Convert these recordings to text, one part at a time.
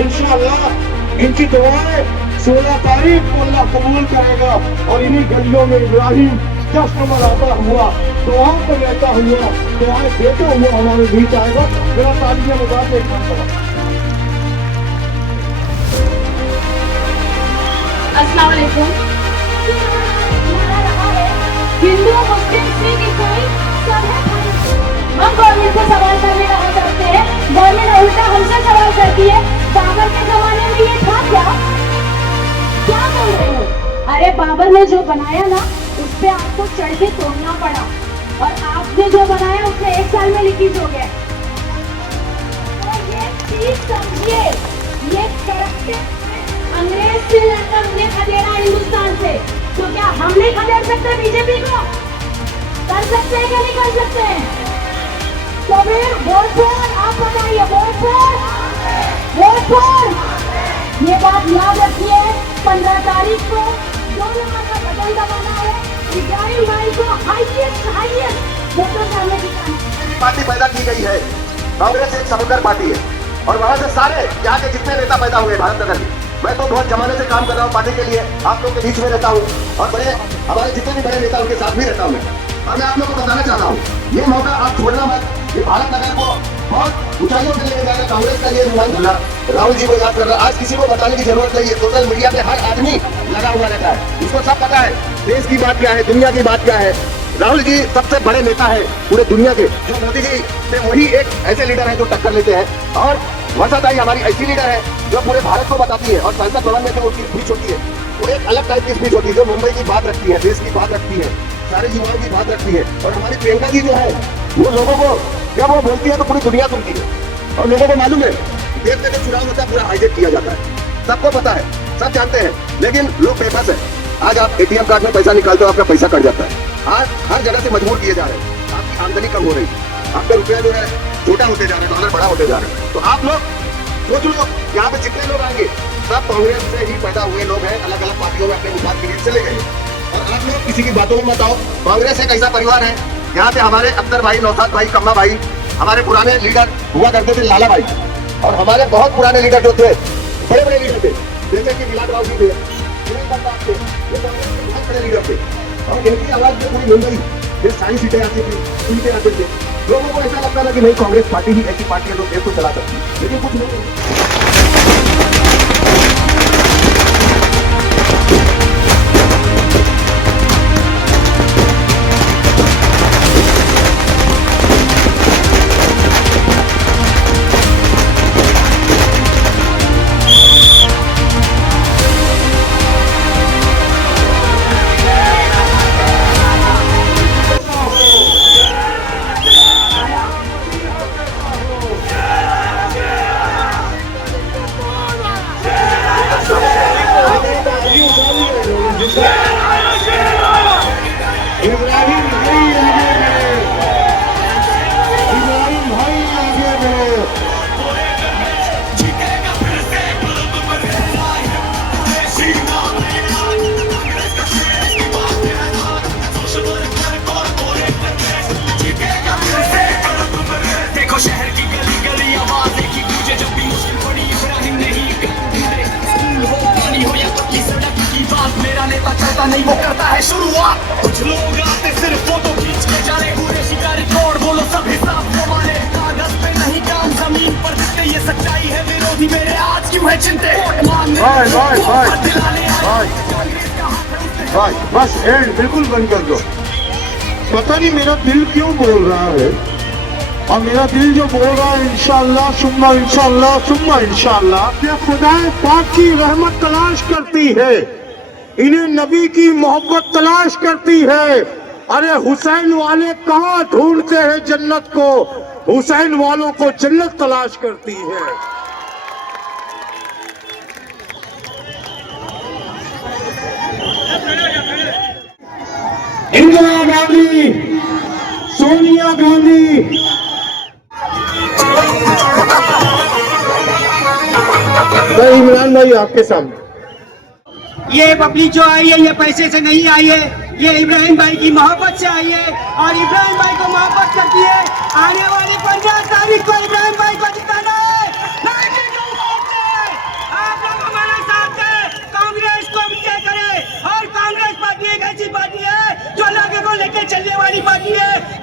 इंशाअल्लाह इनकी दुआएं 16 तारीख को अल्लाह कबूल करेगा और इन्हीं गलियों में इब्राहिम जश्न मनाता हुआ दुआ पर रहता हुआ दुआएं देता हुआ हमारे बीच आएगा। मेरा तालियां बजा के एक मरतबा अस्सलाम वालेकुम। हिंदू मुस्लिम सिख ईसाई सब है। हम गवर्नमेंट से सवाल करने का हक रखते हैं, गवर्नमेंट उल्टा हमसे सवाल करती है बाबर के जमाने में ये था क्या? क्या बोल रहे हो? अरे बाबर ने जो बनाया ना उस पे आपको चढ़ के तोड़ना पड़ा और आपने जो बनाया उसमें 1 साल में लीकेज हो गया। तो ये चीज समझिए, ये करप्टेड अंग्रेज से लड़कर हमने खदेड़ा हिंदुस्तान से, तो क्या हम नहीं खदेड़ सकते बीजेपी को? कर सकते हैं क्या नहीं कर सकते हैं? तो फिर वोट फोड़, आप बताइए वोट फोड़। ये बात याद रखिए, 15 तारीख को 2 नंबर का बटन दबाना है, इब्राहिम भाई को हाईएस्ट वोटों सामने दिखाना। पार्टी पैदा की गई है, कांग्रेस एक समुद्र पार्टी है और वहाँ से सारे यहाँ के जितने नेता पैदा हुए भारत नगर में, मैं तो बहुत जमाने से काम कर रहा हूँ पार्टी के लिए, आप लोग के बीच में रहता हूँ और बड़े हमारे जितने भी बड़े नेता उनके साथ भी रहता हूँ मैं। और मैं आप लोग को बताना चाहता हूँ, ये मौका आप छोड़ना मत। ये भारत नगर को बहुत ऊंचाइयों पे लेके जाएगा। कांग्रेस का ये नुमाइंदा राहुल जी को याद कर रहा है, आज किसी को बताने की जरूरत नहीं है। सोशल मीडिया पे हर आदमी लगा हुआ रहता है, उसको सब पता है देश की बात क्या है, दुनिया की बात क्या है। राहुल जी सबसे बड़े नेता है पूरे दुनिया के, जो मोदी जी से वही एक ऐसे लीडर है जो टक्कर लेते हैं। और वर्षाताई हमारी ऐसी लीडर है जो पूरे भारत को बताती है और संसद भवन में जो उसकी स्पीच होती है वो एक अलग टाइप की स्पीच होती है, जो मुंबई की बात रखती है, देश की बात रखती है, सारे युवाओं की बात रखती है। और हमारी प्रियंका जी जो है वो लोगों को जब वो बोलती है तो पूरी दुनिया सुनती है और लोगों को मालूम है देश में जो चुनाव होता है पूरा हाईजेक किया जाता है, सबको पता है, सब जानते हैं। लेकिन लोग बेबस है, आज आप एटीएम कार्ड में पैसा निकालते हो आपका पैसा कट जाता है। आज हर जगह से मजबूर किए जा रहे हैं, आपकी आमदनी कम हो रही है, आपका रुपया जो है छोटा होते जा रहा है, डॉलर बड़ा होते जा रहा है। तो आप लोग सोच लो, यहाँ पे जितने लोग आएंगे सब कांग्रेस से ही पैदा हुए लोग हैं, अलग अलग पार्टियों में अपने मुखात के लिए चले गए। और आप लोग किसी की बातों में मत आओ। कांग्रेस एक ऐसा परिवार है यहाँ पे हमारे अख्तर भाई, नौशाद भाई, कम्मा भाई, हमारे पुराने लीडर हुआ करते थे, लाला भाई, और हमारे बहुत पुराने लीडर जो थे, बड़े बड़े लीडर थे, जैसे कि विलास राव जी थे, ये बहुत बड़े लीडर थे। और इनकी आवाज में पूरी मुंबई ये सारी सीटें आती थी, सीटें आते थे। लोगों को ऐसा लगता था कि नहीं कांग्रेस पार्टी ही ऐसी पार्टी है जो देश को चला सकती है, लेकिन कुछ नहीं। नहीं वो करता है शुरुआत। कुछ लोग आते सिर्फ फोटो खींच के जा रहे, पूरे शिकारी रिकॉर्ड बोलो सब हिसाब को माने। कागज पे नहीं काम जमीन पर दिखते, ये सच्चाई है विरोधी मेरे आज क्यों है चिंते। बस एंड बिल्कुल बंद कर दो। पता नहीं मेरा दिल क्यों बोल रहा है, और मेरा दिल जो बोल रहा है इंशाअल्लाह सुम्मा इंशाअल्लाह सुम्मा इंशाअल्लाह, ये खुदाए पाक की रहमत तलाश करती है, इन्हें नबी की मोहब्बत तलाश करती है। अरे हुसैन वाले कहाँ ढूंढते हैं जन्नत को, हुसैन वालों को जन्नत तलाश करती है। इंदिरा गांधी, सोनिया गांधी, इमरान भाई आपके सामने ये पब्लिक जो आई है ये पैसे से नहीं आई है, ये इब्राहिम भाई की मोहब्बत से आई है और इब्राहिम भाई को मोहब्बत करती है। आने वाली 15 तारीख को इब्राहिम भाई को जिताना है।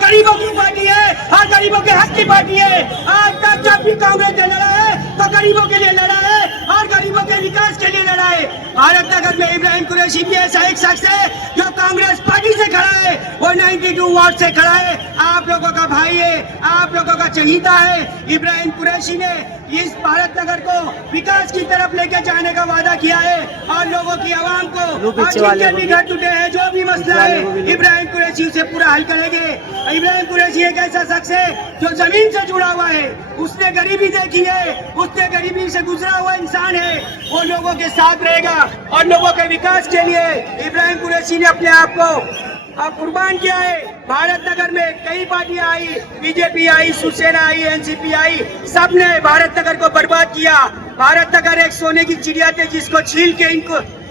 गरीबों की पार्टी है और गरीबों के हक की पार्टी है। आज तक जब भी कांग्रेस ने लड़ा है तो गरीबों के लिए लड़ा है और गरीबों के विकास के लिए लड़ा है। भारत नगर में इब्राहिम कुरैशी भी ऐसा एक शख्स है जो कांग्रेस पार्टी से खड़ा है, वो 92 वार्ड से खड़ा है। आप लोगों का भाई है, आप लोगों का चहीता है। इब्राहिम कुरैशी ने इस भारत नगर को विकास की तरफ लेके जाने का वादा किया है और लोगों की आवाम को और जिनके भी घर टूटे हैं, जो भी मसला है, इब्राहिम कुरैशी उसे पूरा हल करेंगे। इब्राहिम कुरैशी एक ऐसा शख्स है जो जमीन से जुड़ा हुआ है, उसने गरीबी देखी है, उसने गरीबी से गुजरा हुआ इंसान है। वो लोगों के साथ रहेगा और लोगों के विकास के लिए इब्राहिम कुरैशी ने अपने आप को कुर्बान किया है। भारत नगर में कई पार्टियां आई, बीजेपी आई, शिवसेना आई, एनसीपी आई, सबने भारत नगर को बर्बाद किया। भारत नगर एक सोने की चिड़िया थी जिसको छील के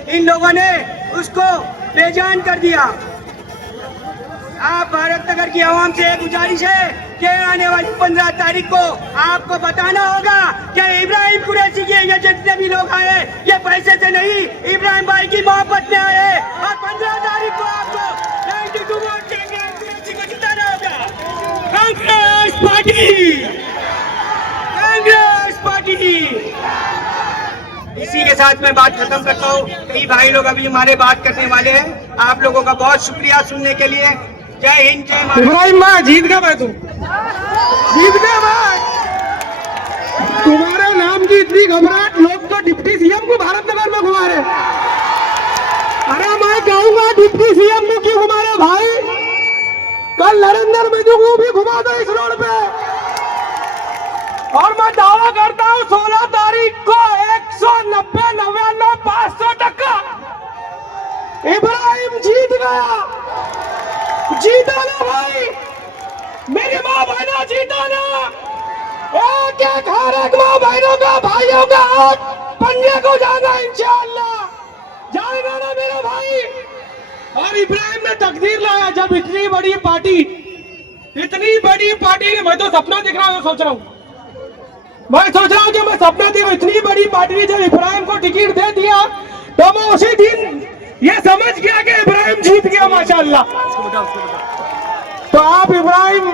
इन लोगों ने उसको बेजान कर दिया। आप भारत नगर की आवाम से एक गुजारिश है कि आने वाली 15 तारीख को आपको बताना होगा कि इब्राहिम कुरैशी के ये जितने भी लोग आए ये पैसे से नहीं, इब्राहिम भाई की मोहब्बत में आए और 15 तारीख को आपको 92 वोट के इब्राहिम कुरैशी को जिताना होगा। Congress party, Congress party. इसी के साथ मैं बात खत्म करता हूँ। कई भाई लोग अभी हमारे बात करने वाले हैं। आप लोगों का बहुत शुक्रिया सुनने के लिए। जय हिंद, जय भारत। इब्राहिम भाई जीत गया भाई, तुम जीत गया भाई। तुम्हारे नाम की इतनी घबराहट, लोग तो डिप्टी सीएम को भारत नगर में घुमा रहे। अरे मैं कहूंगा डिप्टी सीएम को क्यों घुमा रहे भाई? कल नरेंद्र मोदी को भी घुमा दो इस रोड पे। और मैं दावा करता हूँ 16 तारीख को 190, 99, 500% इब्राहिम जीत गया। जीता ना भाई, मेरी माँ बहनों, जीता ना। एक एक हर एक माँ बहनों का, भाइयों का हाथ पंजे को जाना इंशाअल्लाह, जाएगा ना मेरा भाई। और इब्राहिम ने तकदीर लाया। जब इतनी बड़ी पार्टी मैं तो सपना दिख रहा हूँ, सोच रहा हूँ कि मैं सपना देख, इतनी बड़ी पार्टी ने जब इब्राहिम को टिकट दे दिया तो मैं उसी दिन ये समझ गया कि इब्राहिम जीत गया माशाल्लाह। तो आप इब्राहिम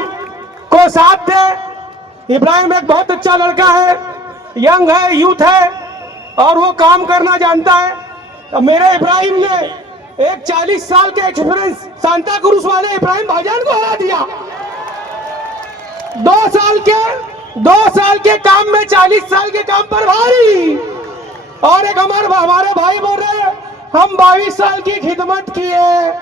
को साथ दे। इब्राहिम एक बहुत अच्छा लड़का है, यंग है, यूथ है और वो काम करना जानता है। तो मेरे इब्राहिम ने एक 40 साल के एक्सपीरियंस सांता क्रूज वाले इब्राहिम भाईजान को हरा दिया। 2 साल के काम में 40 साल के काम पर भारी। और एक हमारे भाई बोल रहे हैं हम 22 साल की खिदमत किए,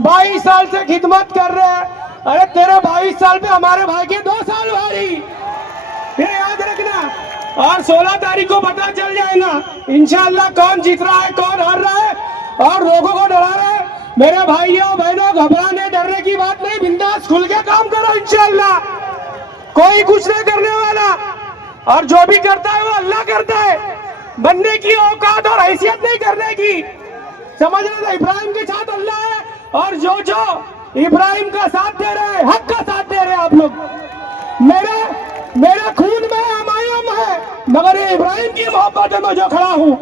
22 साल से खिदमत कर रहे हैं। अरे तेरे 22 साल पे हमारे भाई के 2 साल भारी, ये याद रखना। और 16 तारीख को पता चल जाएगा इंशाअल्लाह कौन जीत रहा है, कौन हार रहा है और लोगों को डरा रहा है। मेरे भाइयों बहनों, घबराने डरने की बात नहीं, बिंदास खुल के काम करो इंशाअल्लाह। कोई कुछ नहीं करने वाला और जो भी करता है वो अल्लाह करता है। बनने की औकात और हैसियत नहीं करने की, समझ रहे थे? इब्राहिम के साथ अल्लाह है और जो इब्राहिम का साथ दे रहे हैं, हक का साथ दे रहे हैं आप लोग। मेरा खून में हमायम है मगर ये इब्राहिम की मोहब्बत में जो खड़ा हूं।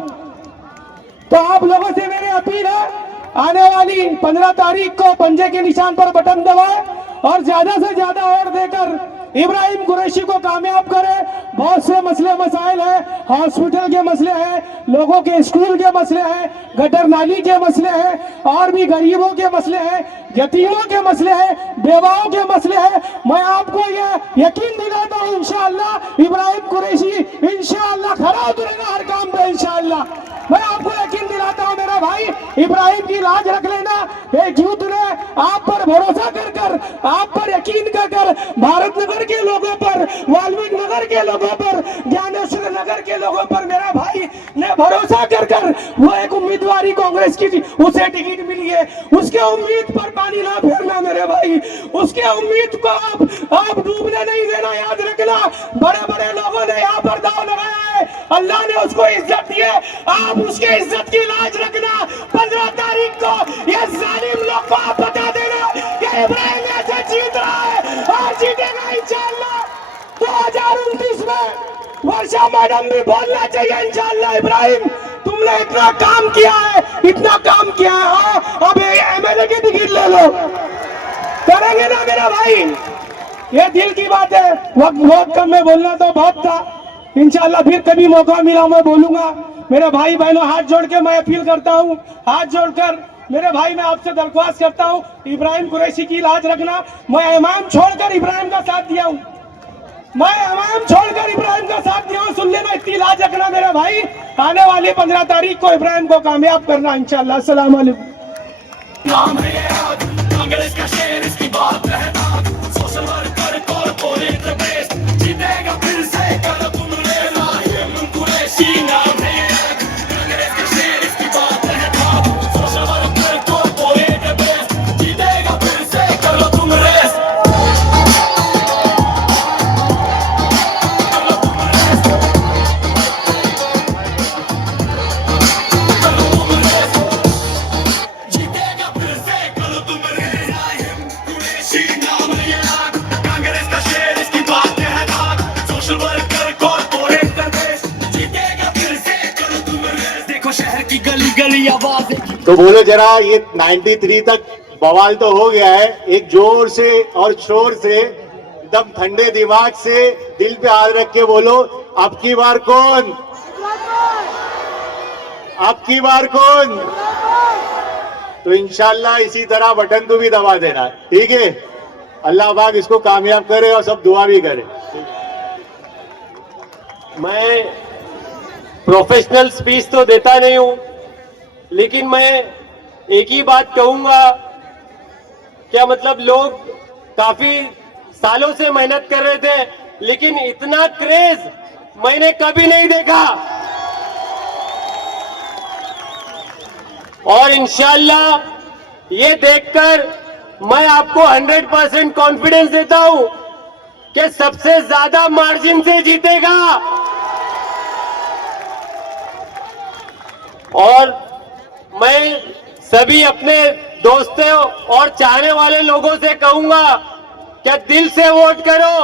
तो आप लोगों से मेरी अपील है, आने वाली 15 तारीख को पंजे के निशान पर बटन दबाए और ज्यादा से ज्यादा वोट देकर इब्राहिम कुरैशी को कामयाब करे। बहुत से मसले मसाइल है, हॉस्पिटल के मसले हैं, लोगों के स्कूल के मसले हैं, गटर नाली के मसले हैं और भी गरीबों के मसले हैं, यतीमों के मसले हैं, बेवाओं के मसले हैं। मैं आपको ये यकीन दिलाता हूँ इंशाअल्लाह इब्राहिम कुरैशी इंशाअल्लाह खरा उतरेगा हर काम पे इंशाअल्लाह। मैं आपको यकीन दिलाता हूँ मेरा भाई, इब्राहिम की लाज रख लेना। एक यूथ ने आप पर भरोसा कर आप पर यकीन कर भारत नगर के लोगों पर, वाल्मीकि नगर के लोगों पर, ज्ञानेश्वर नगर के लोगों पर मेरा भाई ने भरोसा कर वो एक उम्मीदवारी कांग्रेस की थी, उसे टिकट मिली है। उसके उम्मीद पर पानी ना फेरना मेरे भाई, उसके उम्मीद को आप डूबने नहीं देना, याद रखना। बड़े बड़े लोगों ने यहाँ पर दाव लगाया है, अल्लाह ने उसको इज्जत दी है, आप उसके इज्जत की लाज रखना। 15 तारीख को ये जालिम लोग को आप बता देना कि इब्राहिम ऐसे जीत रहा है और जीतेगा इंशाअल्लाह। 2029 में वर्षा मैडम भी बोलना चाहिए इंशाअल्लाह। इब्राहिम तुमने इतना काम किया है, इतना काम किया है, अब एमएलए की टिकट ले लो, करेंगे करेंगे ना मेरा भाई, ये दिल की बात है। वक्त बहुत कम में बोलना तो बहुत था, इंशाल्लाह फिर कभी मौका मिला मैं बोलूंगा। मेरे भाई बहनों, हाथ जोड़ के मैं अपील करता हूँ, हाथ जोड़कर मेरे भाई मैं आपसे दरख्वास्त करता हूँ, इब्राहिम कुरैशी की लाज रखना। मैं इमाम छोड़कर इब्राहिम का साथ दिया हूँ, मैं इमाम छोड़कर इब्राहिम का साथ दिया हूँ। सुन लेना, इतनी लाज रखना मेरे भाई। आने वाली 15 तारीख को इब्राहिम को कामयाब करना इंशाल्लाह। अस्सलाम वालेकुम। नाम है ये आग, कांग्रेस का शेर, इसकी बात रहता, सोशल वर्कर कॉर्पोरेट बेस, जीतेगा फिर से करो तुम इब्राहिम कुरैशी। नाम है ये आग, कांग्रेस का शेर, इसकी बात रहता, सोशल वर्कर कॉर्पोरेट बेस, जीतेगा फिर से करो तुम रेस। तो बोलो जरा, ये 93 तक बवाल तो हो गया है, एक जोर से और शोर से, एकदम ठंडे दिमाग से, दिल पे हाथ रख के बोलो, अब की बार कौन, अब की बार कौन। तो इंशाल्लाह इसी तरह बटन को भी दबा देना, ठीक है। अल्लाह पाक इसको कामयाब करे और सब दुआ भी करे। मैं प्रोफेशनल स्पीच तो देता नहीं हूं, लेकिन मैं एक ही बात कहूंगा, क्या मतलब लोग काफी सालों से मेहनत कर रहे थे, लेकिन इतना क्रेज मैंने कभी नहीं देखा। और इंशाल्लाह ये देखकर मैं आपको 100% कॉन्फिडेंस देता हूं कि सबसे ज्यादा मार्जिन से जीतेगा। और मैं सभी अपने दोस्तों और चाहने वाले लोगों से कहूंगा कि दिल से वोट करो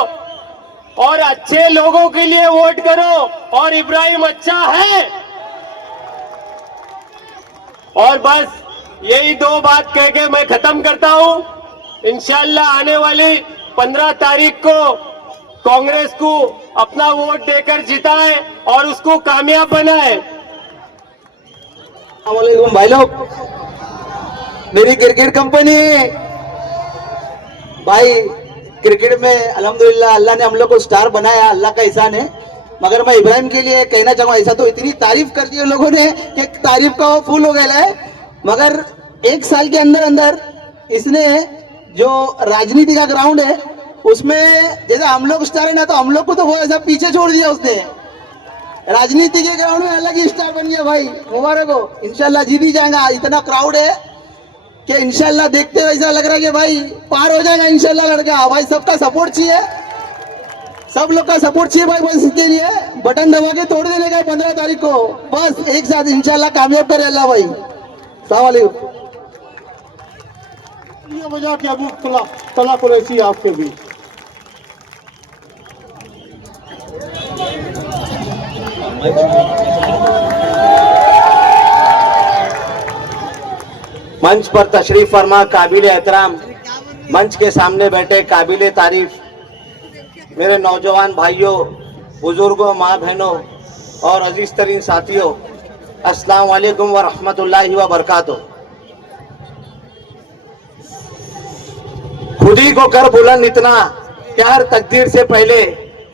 और अच्छे लोगों के लिए वोट करो, और इब्राहिम अच्छा है। और बस यही दो बात कह के मैं खत्म करता हूं। इंशाल्लाह आने वाली 15 तारीख को कांग्रेस को अपना वोट देकर जिताए और उसको कामयाब बनाए। अस्सलामुअलैकुम भाई लोग, मेरी क्रिकेट कंपनी भाई, क्रिकेट में अल्हम्दुलिल्लाह अल्लाह ने हम लोग को स्टार बनाया, अल्लाह का एहसान है। मगर मैं इब्राहिम के लिए कहना चाहूंगा, ऐसा तो इतनी तारीफ कर दी लोगों ने कि तारीफ का वो फूल हो गया है। मगर 1 साल के अंदर अंदर इसने जो राजनीति का ग्राउंड है उसमें, जैसे हम लोग स्टार है ना, तो हम लोग को तो वो ऐसा पीछे छोड़ दिया उसने। राजनीति के ग्राउंड में अलग ही स्टार बन गया भाई, मुबारक हो। इंशाल्लाह जीत ही जाएगा, इतना क्राउड है कि इंशाल्लाह देखते हुए ऐसा लग रहा है कि भाई पार हो जाएगा इंशाल्लाह लड़का। भाई सबका सपोर्ट चाहिए, सब लोग का सपोर्ट चाहिए भाई। बस इसके लिए बटन दबा के तोड़ देने का 15 तारीख को, बस एक साथ इंशाल्लाह कामयाब करे अल्लाह भाई। सलाम वालेकुम। ये वजह क्या तला कुरैशी आपके भी मंच पर तशरीफ फरमा काबिल एहतराम, मंच के सामने बैठे काबिल तारीफ मेरे नौजवान भाइयों, बुजुर्गों, माँ बहनों और अजीज तरीन साथियों, अस्सलाम वालेकुम व रहमतुल्लाहि व बरकातुहू। खुद ही को कर बुलंद इतना प्यार, तकदीर से पहले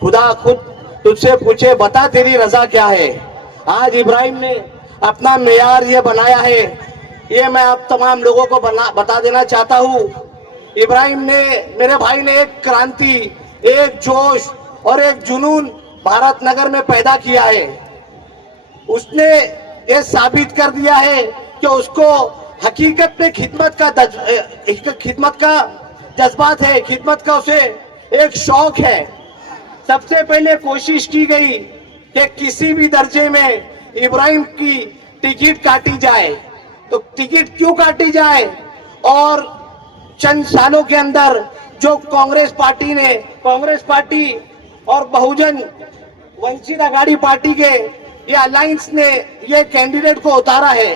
खुदा खुद तुझसे पूछे बता तेरी रजा क्या है। आज इब्राहिम ने अपना मेयार ये बनाया है, ये मैं आप तमाम लोगों को बता देना चाहता हूँ। इब्राहिम ने, मेरे भाई ने एक क्रांति, एक जोश और एक जुनून भारत नगर में पैदा किया है। उसने ये साबित कर दिया है कि उसको हकीकत में खिदमत का जज्बात है, खिदमत का उसे एक शौक है। सबसे पहले कोशिश की गई कि किसी भी दर्जे में इब्राहिम की टिकट काटी जाए। तो टिकट क्यों काटी जाए? और चंद सालों के अंदर जो कांग्रेस पार्टी और बहुजन वंचित आघाड़ी पार्टी के ये अलायंस ने ये कैंडिडेट को उतारा है।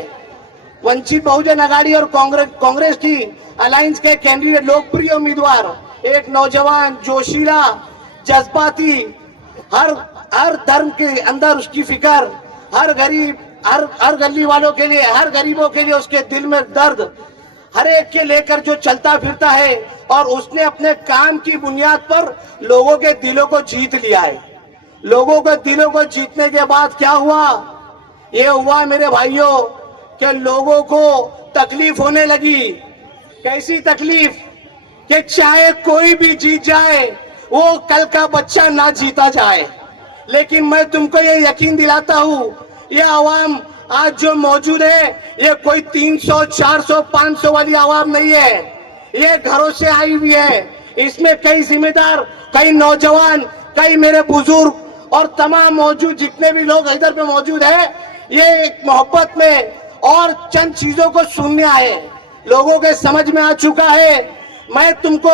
वंचित बहुजन आघाड़ी और कांग्रेस की अलायंस के कैंडिडेट लोकप्रिय उम्मीदवार, एक नौजवान जोशीला जज्बाती, हर धर्म के अंदर उसकी फिक्र, हर गरीब, हर गली वालों के लिए, हर गरीबों के लिए उसके दिल में दर्द, हर एक के लेकर जो चलता फिरता है, और उसने अपने काम की बुनियाद पर लोगों के दिलों को जीत लिया है। लोगों के दिलों को जीतने के बाद क्या हुआ? ये हुआ मेरे भाइयों कि लोगों को तकलीफ होने लगी। कैसी तकलीफ? कि चाहे कोई भी जीत जाए, वो कल का बच्चा ना जीता जाए। लेकिन मैं तुमको ये यकीन दिलाता हूँ, ये आवाम आज जो मौजूद है, ये कोई 300, 400, 500 वाली आवाम नहीं है। ये घरों से आई हुई है। इसमें कई जिम्मेदार, कई नौजवान, कई मेरे बुजुर्ग और तमाम मौजूद जितने भी लोग इधर पे मौजूद है, ये एक मोहब्बत में और चंद चीजों को सुनने आए। लोगों के समझ में आ चुका है। मैं तुमको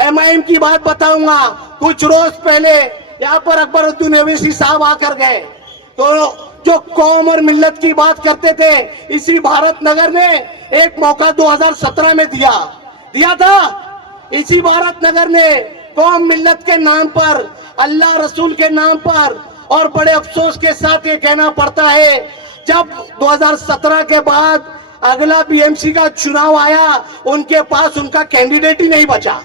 एमआईएम की बात बताऊंगा। कुछ रोज पहले यहाँ पर अकबरुद्दीन ओवैसी साहब आकर गए, तो जो कौम और मिल्लत की बात करते थे, इसी भारत नगर ने एक मौका 2017 में दिया था। इसी भारत नगर ने कौम मिल्लत के नाम पर, अल्लाह रसूल के नाम पर, और बड़े अफसोस के साथ ये कहना पड़ता है, जब 2017 के बाद अगला बीएमसी का चुनाव आया, उनके पास उनका कैंडिडेट ही नहीं बचा।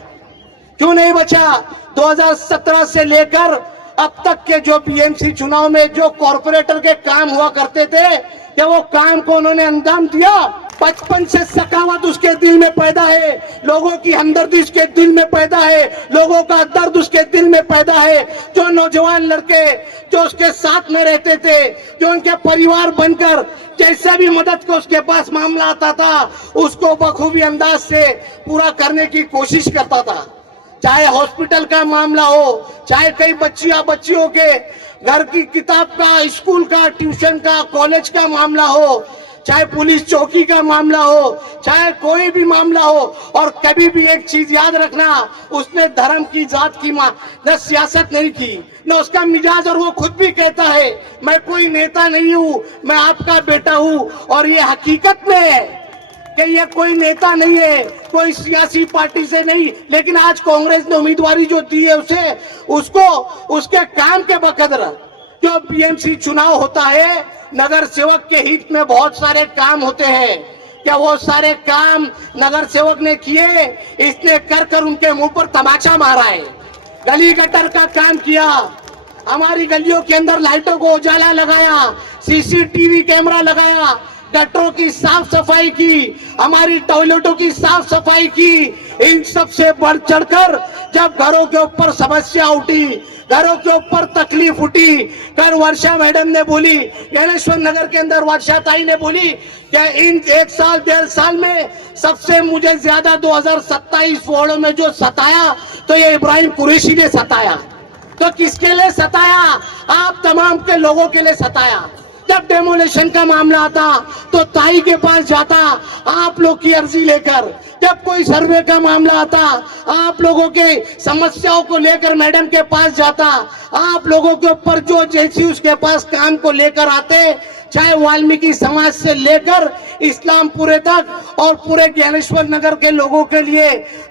क्यों नहीं बचा? 2017 से लेकर अब तक के जो बीएमसी चुनाव में जो कॉर्पोरेटर के काम हुआ करते थे, क्या वो काम को उन्होंने अंजाम दिया? बचपन से सखावत उसके दिल में पैदा है, लोगों की हमदर्दी उसके दिल में पैदा है, लोगों का दर्द उसके दिल में पैदा है। जो नौजवान लड़के जो उसके साथ में रहते थे, जो उनके परिवार बनकर जैसे भी मदद को उसके पास मामला आता था, उसको बखूबी अंदाज से पूरा करने की कोशिश करता था। चाहे हॉस्पिटल का मामला हो, चाहे कई बच्चियों के घर की किताब का, स्कूल का, ट्यूशन का, कॉलेज का मामला हो, चाहे पुलिस चौकी का मामला हो, चाहे कोई भी मामला हो। और कभी भी एक चीज याद रखना, उसने धर्म की, जात की न सियासत नहीं की, न उसका मिजाज। और वो खुद भी कहता है, मैं कोई नेता नहीं हूँ, मैं आपका बेटा हूँ। और ये हकीकत में है कि ये कोई नेता नहीं है, कोई सियासी पार्टी से नहीं। लेकिन आज कांग्रेस ने उम्मीदवारी जो दी है उसे, उसको उसके काम के बकदर जो बीएमसी चुनाव होता है, नगर सेवक के हित में बहुत सारे काम होते हैं। क्या वो सारे काम नगर सेवक ने किए? इसने कर उनके मुंह पर तमाचा मारा है। गली गटर का काम किया, हमारी गलियों के अंदर लाइटों को उजाला लगाया, सीसीटीवी कैमरा लगाया, गटरों की साफ सफाई की, हमारी टॉयलेटों की साफ सफाई की। इन सब से बढ़ चढ़कर जब घरों के ऊपर समस्या उठी, घरों के ऊपर तकलीफ उठी, कल वर्षा मैडम ने बोली, ज्ञानेश्वर नगर के अंदर वर्षा ताई ने बोली कि इन 1 साल 1.5 साल में सबसे मुझे ज्यादा 2027 वार्डों में जो सताया, तो ये इब्राहिम कुरैशी ने सताया। तो किसके लिए सताया? आप तमाम के लोगों के लिए सताया। जब डेमोलेशन का मामला आता तो ताई के पास जाता आप लोग की अर्जी लेकर, जब कोई सर्वे का मामला आता आप लोगों के समस्याओं को लेकर मैडम के पास जाता, आप लोगों के ऊपर जो जैसी उसके पास काम को लेकर आते, चाहे वाल्मीकि समाज से लेकर इस्लामपुरे तक और पूरे ज्ञानेश्वर नगर के लोगों के लिए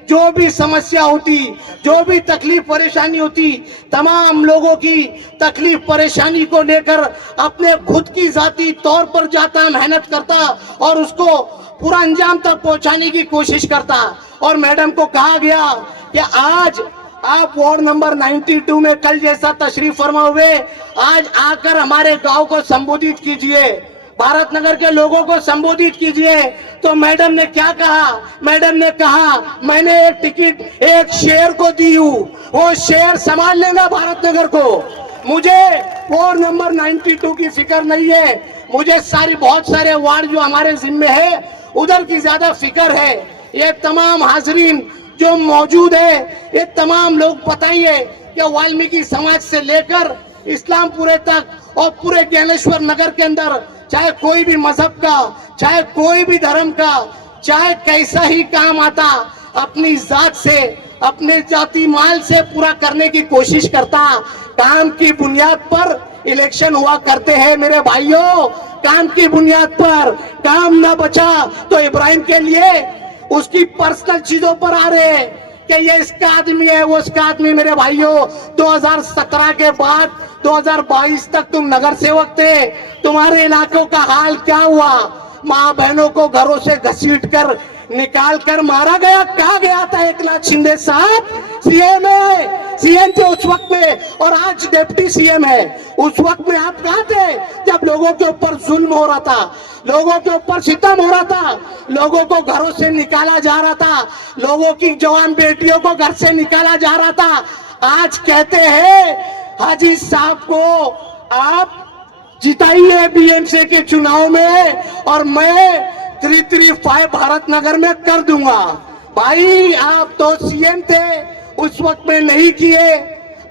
जो भी समस्या होती, जो भी तकलीफ परेशानी होती, तमाम लोगों की तकलीफ परेशानी को लेकर अपने खुद की जाती तौर पर जाता, मेहनत करता और उसको पूरा अंजाम तक पहुंचाने की कोशिश करता। और मैडम को कहा गया कि आज आप वार्ड नंबर 92 में कल जैसा तशरीफ फरमा हुए, आज आकर हमारे गांव को संबोधित कीजिए, भारत नगर के लोगों को संबोधित कीजिए। तो मैडम ने क्या कहा? मैडम ने कहा, मैंने एक टिकट एक शेर को दी हूँ, वो शेर संभाल लेगा भारत नगर को। मुझे वार्ड नंबर 92 की फिक्र नहीं है, मुझे बहुत सारे वार्ड जो हमारे जिम्मे है उधर की ज्यादा फिक्र है। ये तमाम हाजरीन जो मौजूद है, ये तमाम लोग बताइए कि वाल्मीकि समाज से लेकर इस्लामपुरे तक और पूरे ज्ञानेश्वर नगर के अंदर चाहे कोई भी मजहब का, चाहे कोई भी धर्म का, चाहे कैसा ही काम आता, अपनी जात से, अपने जाति माल से पूरा करने की कोशिश करता। काम की बुनियाद पर इलेक्शन हुआ करते हैं मेरे भाइयों, काम की बुनियाद पर। काम ना बचा तो इब्राहिम के लिए उसकी पर्सनल चीजों पर आ रहे हैं कि ये इसका आदमी है, वो इसका आदमी। मेरे भाइयों, 2017 के बाद 2022 तक तुम नगर सेवक थे, तुम्हारे इलाकों का हाल क्या हुआ? माँ बहनों को घरों से घसीट कर निकाल कर मारा गया। कहा गया था एकनाथ शिंदे साहब? सीएम है, सीएम थे उस वक्त में, और आज डिप्टी सीएम है। उस वक्त में आप कहाँ थे जब लोगों के ऊपर जुल्म हो रहा था, लोगों के ऊपर सितम हो रहा था, लोगों को घरों से निकाला जा रहा था, लोगों की जवान बेटियों को घर से निकाला जा रहा था? आज कहते हैं हाजी साहब को आप जिताइए बीएमसी के चुनाव में और मैं 335 भारत नगर में कर दूंगा। भाई, आप तो सीएम थे उस वक्त में, नहीं किए।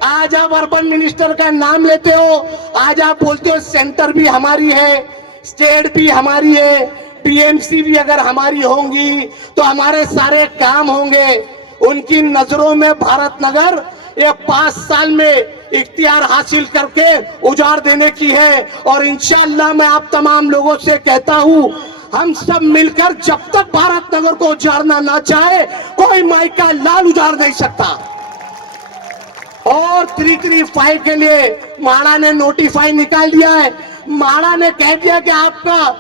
आज आप अर्बन मिनिस्टर का नाम लेते हो, आज आप बोलते हो सेंटर भी हमारी है, स्टेट भी हमारी है, बीएमसी भी अगर हमारी होंगी तो हमारे सारे काम होंगे। उनकी नजरों में भारत नगर ये 5 साल में इख्तियार हासिल करके उजाड़ देने की है। और इंशाअल्लाह मैं आप तमाम लोगों से कहता हूं, हम सब मिलकर जब तक भारत नगर को उजाड़ना ना चाहे, कोई माई का लाल उजाड़ नहीं सकता। और 335 के लिए माड़ा ने नोटिफाई निकाल दिया है। माड़ा ने कह दिया कि आपका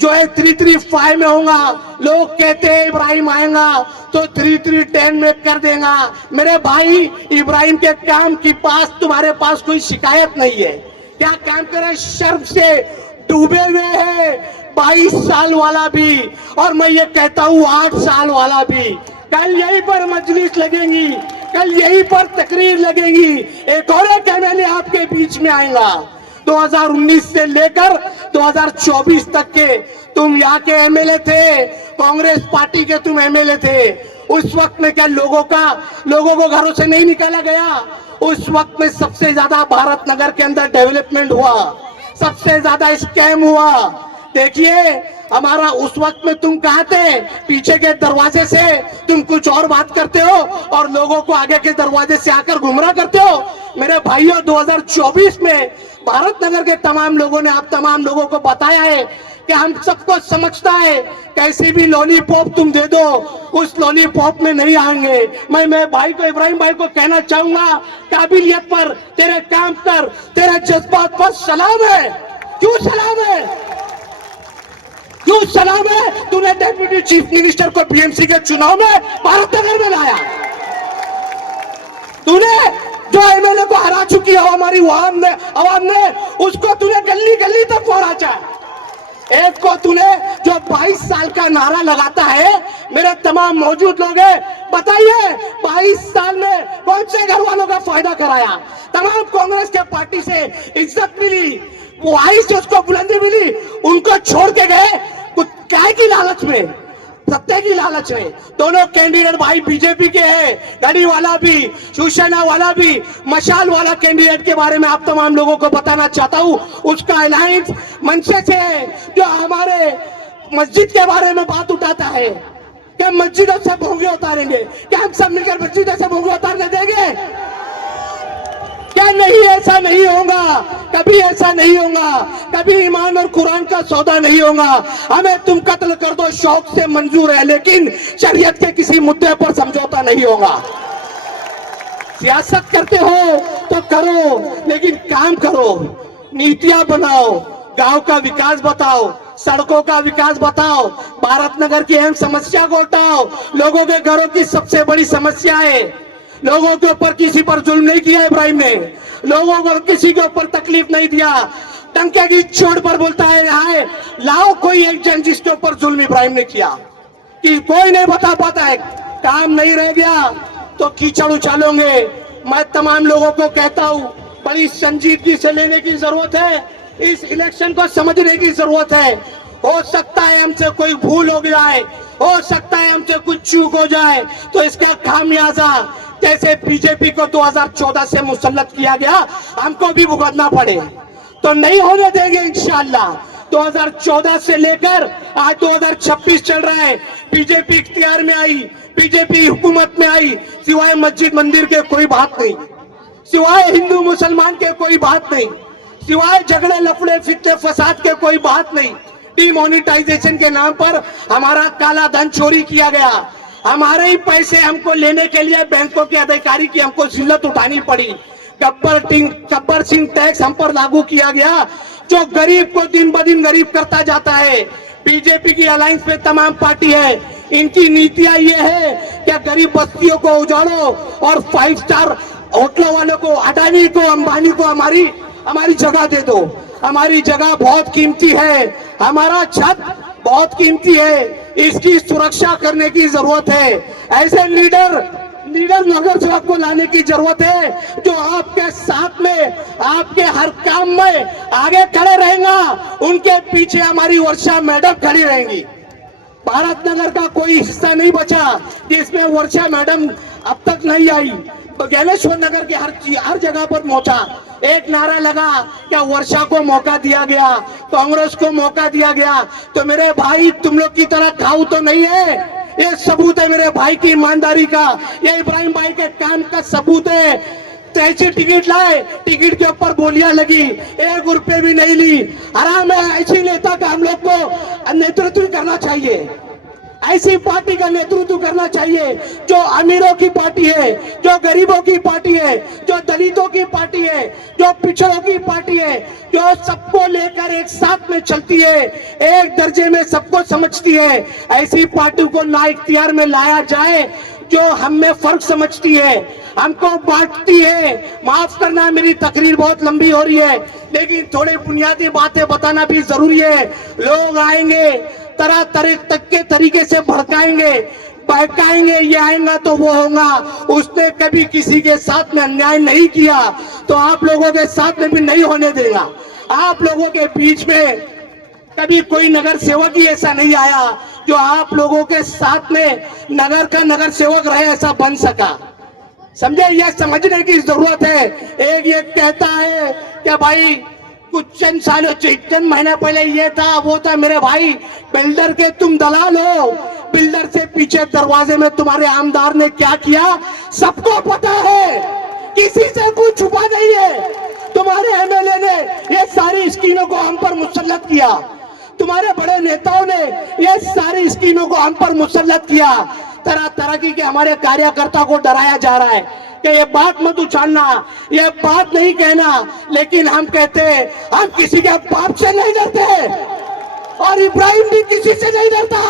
जो है 335 में होगा। लोग कहते हैं इब्राहिम आएगा तो 3310 में कर देगा। मेरे भाई, इब्राहिम के काम की पास तुम्हारे पास कोई शिकायत नहीं है। क्या काम करे? शर्म से डूबे हुए हैं 22 साल वाला भी, और मैं ये कहता हूँ 8 साल वाला भी। कल यहीं पर मजलिस लगेंगी, कल यहीं पर तकरीर लगेंगी, एक और एक एमएलए आपके बीच में आएगा। 2019 से लेकर 2024 तक के तुम यहाँ के एमएलए थे, कांग्रेस पार्टी के तुम एमएलए थे। उस वक्त में क्या लोगों को घरों से नहीं निकाला गया? उस वक्त में सबसे ज्यादा भारत नगर के अंदर डेवलपमेंट हुआ, सबसे ज्यादा स्कैम हुआ। देखिए, हमारा उस वक्त में तुम कहाँ थे? पीछे के दरवाजे से तुम कुछ और बात करते हो और लोगों को आगे के दरवाजे से आकर गुमराह करते हो। मेरे भाइयों, 2024 में भारत नगर के तमाम लोगों ने आप तमाम लोगों को बताया है कि हम सबको समझता है, कैसी भी लॉलीपॉप तुम दे दो, उस लॉलीपॉप में नहीं आएंगे। मैं भाई को, इब्राहिम भाई को कहना चाहूंगा, काबिलियत पर, तेरे काम पर, तेरे जज्बात पर सलाम है। क्यों सलाम है? क्यों सलाम है? तूने डेप्यूटी चीफ मिनिस्टर को बीएमसी के चुनाव में भारत नगर में लाया। तूने जो एमएलए को हरा चुकी है हमारी आवाम ने उसको तूने गली गली तक पहुंचा। एक को तूने जो 22 साल का नारा लगाता है, मेरे तमाम मौजूद लोग हैं, बताइए 22 साल में कौन से घर वालों का फायदा कराया? तमाम कांग्रेस के पार्टी से इज्जत मिली, वो आई से उसको बुलंदी मिली, उनको छोड़ के गए कुछ काय की लालच में, सत्ते की लालच में। दोनों कैंडिडेट भाई बीजेपी के हैं, गाड़ी वाला भी, शिवसेना वाला भी, मशाल वाला कैंडिडेट के बारे में आप तमाम लोगों को बताना चाहता हूं। उसका अलायंस मनसे से है, जो हमारे मस्जिद के बारे में बात उठाता है कि मस्जिदों से भोंगे उतारेंगे। क्या हम सब मिलकर मस्जिदों से भोंगे उतारने देंगे? क्या नहीं? ऐसा नहीं होगा, कभी ऐसा नहीं होगा, कभी ईमान और कुरान का सौदा नहीं होगा। हमें तुम कत्ल कर दो, शौक से मंजूर है, लेकिन शरीयत के किसी मुद्दे पर समझौता नहीं होगा। सियासत करते हो तो करो, लेकिन काम करो, नीतियां बनाओ, गांव का विकास बताओ, सड़कों का विकास बताओ, भारत नगर की अहम समस्या को हटाओ। लोगों के घरों की सबसे बड़ी समस्या है, लोगों के ऊपर किसी पर जुल्म नहीं किया इब्राहिम ने, लोगों को किसी के ऊपर तकलीफ नहीं दिया। टंके की चोट पर बोलता है यहाँ लाओ कोई एक जन जिसके ऊपर जुल्म इब्राहिम ने किया, कि कोई नहीं बता पाता है। काम नहीं रह गया तो कीचड़ उछालोगे। मैं तमाम लोगों को कहता हूँ, बड़ी संजीदगी से लेने की जरूरत है, इस इलेक्शन को समझने की जरूरत है। हो सकता है हमसे कोई भूल हो जाए, हो सकता है हमसे कुछ चूक हो जाए, तो इसका खामियाजा जैसे बीजेपी को 2014 से मुसल्लत किया गया, हमको भी भुगतना पड़े तो नहीं होने देंगे इंशाअल्लाह। 2014 से लेकर आज 2026 चल रहा है, बीजेपी इख्तियार में आई, बीजेपी हुकूमत में आई, सिवाय मस्जिद मंदिर के कोई बात नहीं, सिवाय हिंदू मुसलमान के कोई बात नहीं, सिवाय झगड़े लफड़े फितने फसाद के कोई बात नहीं। डिमोनिटाइजेशन के नाम पर हमारा काला धन चोरी किया गया, हमारे ही पैसे हमको लेने के लिए बैंकों के अधिकारी की हमको जिल्लत उठानी पड़ी। गब्बर सिंह टैक्स हम पर लागू किया गया, जो गरीब को दिन ब दिन गरीब करता जाता है। बीजेपी की अलायंस में तमाम पार्टी है, इनकी नीतियां ये है कि गरीब बस्तियों को उजाड़ो और 5 स्टार होटलों वालों को, अडानी को, अंबानी को हमारी जगह दे दो। हमारी जगह बहुत कीमती है, हमारा छत बहुत कीमती है, इसकी सुरक्षा करने की जरूरत है। ऐसे लीडर नगर सेवक को लाने की जरूरत है जो आपके साथ में, आपके हर काम में आगे खड़े रहेगा। उनके पीछे हमारी वर्षा मैडम खड़ी रहेंगी। भारत नगर का कोई हिस्सा नहीं बचा जिसमें वर्षा मैडम अब तक नहीं आई। ज्ञानेश्वर नगर के हर जगह पर पहुंचा, एक नारा लगा, क्या वर्षा को मौका दिया गया, कांग्रेस को मौका दिया गया। तो मेरे भाई, तुम लोग की तरह खाऊ तो नहीं है, ये सबूत है मेरे भाई की ईमानदारी का, ये इब्राहिम भाई के काम का सबूत है। ऐसी टिकट लाए, टिकट के ऊपर बोलियां लगी, 1 रुपए भी नहीं ली। आराम है, ऐसी नेता का हम लोग को नेतृत्व करना चाहिए, ऐसी पार्टी का नेतृत्व करना चाहिए जो अमीरों की पार्टी है, जो गरीबों की पार्टी है, जो दलितों की पार्टी है, जो पिछड़ों की पार्टी है, जो सबको लेकर एक साथ में चलती है, एक दर्जे में सबको समझती है। ऐसी पार्टी को ना इख्तियार में लाया जाए जो हम में फर्क समझती है, हमको बांटती है। माफ करना, मेरी तकरीर बहुत लंबी हो रही है, लेकिन थोड़ी बुनियादी बातें बताना भी जरूरी है। लोग आएंगे, तरह तरह के तरीके से भड़काएंगे, बहकाएंगे, ये आएगा तो वो होगा, उसने कभी किसी के साथ में अन्याय नहीं किया तो आप लोगों के साथ में भी नहीं होने देगा। आप लोगों के बीच में कभी कोई नगर सेवक ही ऐसा नहीं आया जो आप लोगों के साथ में नगर का नगर सेवक रहे, ऐसा बन सका। समझे, ये समझने की जरूरत है। एक ये कहता है कि भाई कुछ चंद महीने पहले ये था वो था, मेरे भाई बिल्डर के तुम दलाल हो। बिल्डर से पीछे दरवाजे में तुम्हारे आमदार ने क्या किया सबको पता है, किसी से कुछ छुपा नहीं है। तुम्हारे एमएलए ने ये सारी स्कीमों को हम पर मुसल्लत किया, तुम्हारे बड़े नेताओं ने ये सारी स्कीमों को हम पर मुसल्लत किया। तरह तरह की कि हमारे कार्यकर्ता को डराया जा रहा है कि ये बात मत उछालना, ये बात नहीं कहना, लेकिन हम कहते हैं हम किसी के बाप से नहीं डरते और इब्राहिम भी किसी से नहीं डरता।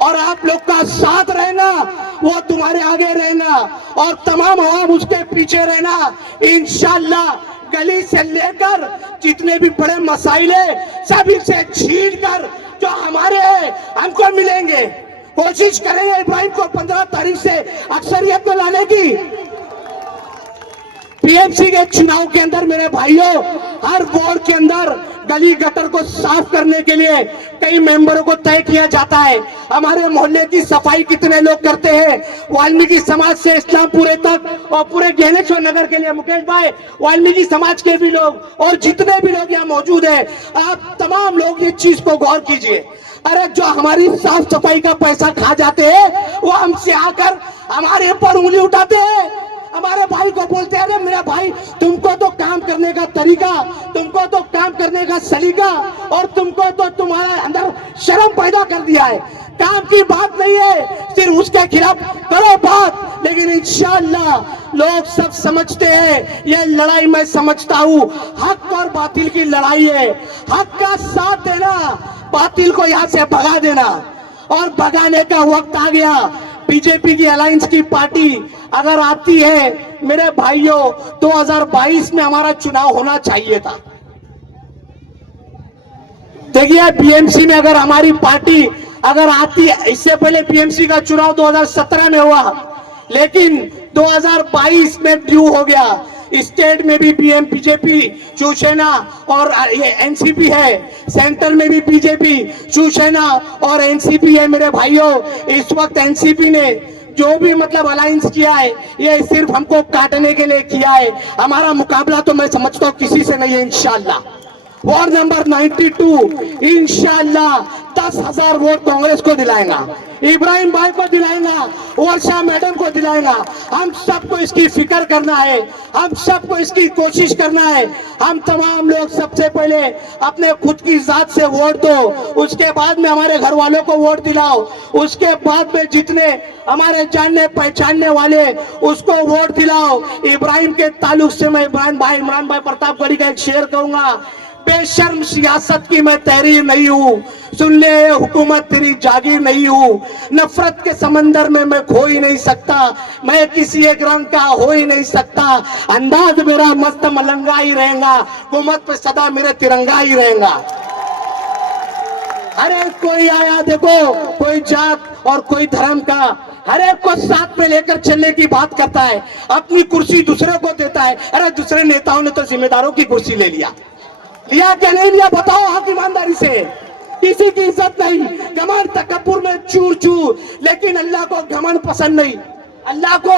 और आप लोग का साथ रहना, वो तुम्हारे आगे रहना और तमाम आवाम उसके पीछे रहना। इंशाअल्लाह गली से लेकर जितने भी बड़े मसाइल है सभी से छीन कर जो हमारे हैं हमको मिलेंगे। कोशिश करेंगे इब्राहिम को 15 तारीख से अक्सरियत में लाने की। पीएमसी के चुनाव के अंदर मेरे भाइयों, हर वार्ड के अंदर गली गटर को साफ करने के लिए कई मेंबरों को तय किया जाता है। हमारे मोहल्ले की सफाई कितने लोग करते हैं, वाल्मीकि समाज से इस्लामपुरे तक और पूरे ज्ञानेश्वर नगर के लिए मुकेश भाई, वाल्मीकि समाज के भी लोग और जितने भी लोग यहाँ मौजूद है, आप तमाम लोग ये चीज को गौर कीजिए। अरे जो हमारी साफ सफाई का पैसा खा जाते हैं वो हमसे आकर हमारे ऊपर उंगली उठाते हैं, हमारे भाई को बोलते हैं, अरे मेरा भाई तुमको तो काम करने का तरीका, तुमको तो काम करने का सलीका और तुमको तो तुम्हारे अंदर शर्म पैदा कर दिया है। काम की बात नहीं है, सिर्फ उसके खिलाफ करो बात। लेकिन इंशाअल्लाह लोग सब समझते हैं, ये लड़ाई मैं समझता हूँ हक और बातिल की लड़ाई है। हक का साथ देना, बातिल को यहाँ से भगा देना और भगाने का वक्त आ गया। बीजेपी की अलायंस की पार्टी अगर आती है मेरे भाइयों, 2022 में हमारा चुनाव होना चाहिए था। देखिए बीएमसी में अगर हमारी पार्टी अगर आती है, इससे पहले बीएमसी का चुनाव 2017 में हुआ, लेकिन 2022 में ड्यू हो गया। स्टेट में भी बीजेपी शिवसेना और एनसीपी है, सेंटर में भी बीजेपी शिवसेना और एनसीपी है। मेरे भाइयों, इस वक्त एनसीपी ने जो भी मतलब अलायंस किया है ये सिर्फ हमको काटने के लिए किया है। हमारा मुकाबला तो मैं समझता हूँ किसी से नहीं है इंशाअल्लाह। वार्ड नंबर 92 इंशाल्लाह 10,000 वोट कांग्रेस को दिलाएगा, इब्राहिम भाई को दिलाएगा, वर्षा मैडम को दिलाएगा। हम सबको इसकी फिक्र करना है, हम सबको इसकी कोशिश करना है। हम तमाम लोग सबसे पहले अपने खुद की जात से वोट दो, उसके बाद में हमारे घर वालों को वोट दिलाओ, उसके बाद में जितने हमारे जानने पहचानने वाले उसको वोट दिलाओ। इब्राहिम के ताल्लुक से मैं इमरान भाई प्रतापगढ़ी का एक शेर कहूंगा, बेशर्म सियासत की मैं तहरीर नहीं हूँ, सुन ले हुकूमत तेरी जागीर नहीं हूँ। नफरत के समंदर में मैं खो ही नहीं सकता, मैं किसी एक रंग का हो ही नहीं सकता। अंदाज मेरा मस्त मलंगा ही रहेगा, हुकूमत पे सदा मेरा तिरंगा ही रहेगा। अरे कोई आया देखो, कोई जात और कोई धर्म का, हर एक को साथ में लेकर चलने की बात करता है, अपनी कुर्सी दूसरे को देता है। अरे दूसरे नेताओं ने तो जिम्मेदारों की कुर्सी ले लिया क्या नहीं लिया बताओ हक ईमानदारी से। किसी की इज्जत नहीं, घमंड तकब्बुर में चूर चूर, लेकिन अल्लाह को घमंड पसंद नहीं, अल्लाह को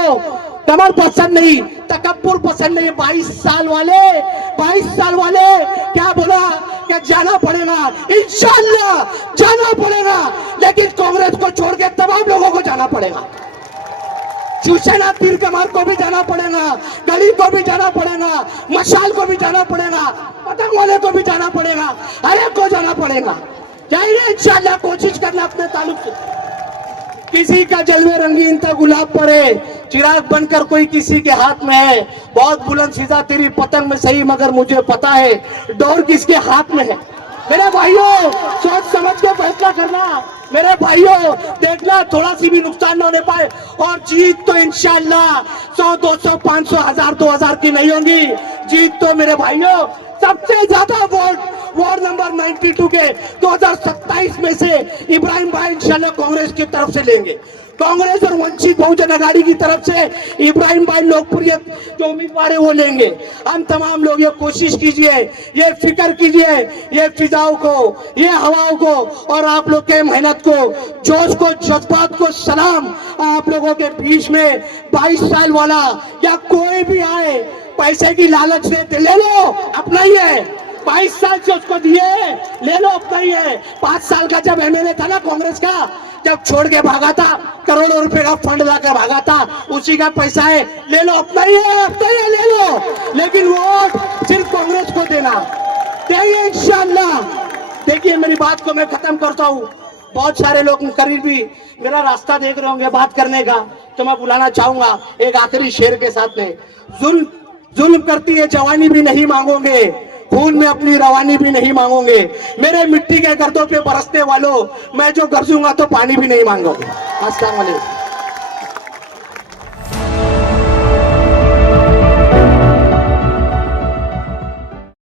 घमंड पसंद नहीं, तकब्बुर पसंद नहीं। 22 साल वाले क्या बोला कि जाना पड़ेगा, इंशाअल्लाह जाना पड़ेगा, लेकिन कांग्रेस को छोड़ के तमाम लोगों को जाना पड़ेगा। शिवसेना तीर कमान को भी जाना पड़ेगा, गली को भी जाना पड़ेगा, मशाल को भी जाना पड़ेगा, पतंग वाले को भी जाना पड़ेगा, हर एक को जाना पड़ेगा। जाइए इंशाअल्लाह, कोशिश करना अपने ताल्लुक से। किसी का जलवे रंगीन था गुलाब पर है, चिराग बनकर कोई किसी के हाथ में है। बहुत बुलंद सीधा तेरी पतंग में सही, मगर मुझे पता है डोर किसके हाथ में है। मेरे भाइयों सोच समझ के फैसला करना, मेरे भाइयों देखना थोड़ा सी भी नुकसान न होने पाए। और जीत तो इंशाअल्लाह 100, 200, 500, 1000, 2000 की नहीं होगी। जीत तो मेरे भाइयों सबसे ज्यादा वोट वार्ड नंबर 92 के 2027 में से इब्राहिम भाई इंशाल्लाह कांग्रेस की तरफ से लेंगे। कांग्रेस और वंचित बहुजन अघाड़ी की तरफ से इब्राहिम भाई लोकप्रिय जो उम्मीदवार है वो लेंगे। हम तमाम लोग ये कोशिश कीजिए, ये फिक्र कीजिए, ये फिजाओं को, ये हवाओं को और आप लोग के मेहनत को, जोश को, जज्बात को सलाम। आप लोगों के बीच में 22 साल वाला या कोई भी आए पैसे की लालच से ले लो, अपना ही है। 22 साल से उसको दिए, ले लो, अपना ही है। 5 साल का जब एमएलए था ना कांग्रेस का, जब छोड़ के भागा था, करोड़ों रुपए का फंड लाकर भागा था, उसी का पैसा है, ले लो, अपना ही है, अपना ही है, ले लो। लेकिन वोट सिर्फ कांग्रेस को देना, देंगे इंशाअल्लाह। देखिए मेरी बात को मैं खत्म करता हूँ। बहुत सारे लोग करीब भी मेरा रास्ता देख रहे होंगे बात करने का, तो मैं बुलाना चाहूंगा एक आखिरी शेर के साथ में। जुल्म करती है जवानी भी नहीं मांगोगे, खून में अपनी रवानी भी नहीं मांगोगे। मेरे मिट्टी के गर्दों पे बरसने वालों, मैं जो गरजूंगा तो पानी भी नहीं मांगोगे। अस्सलाम वालेकुम।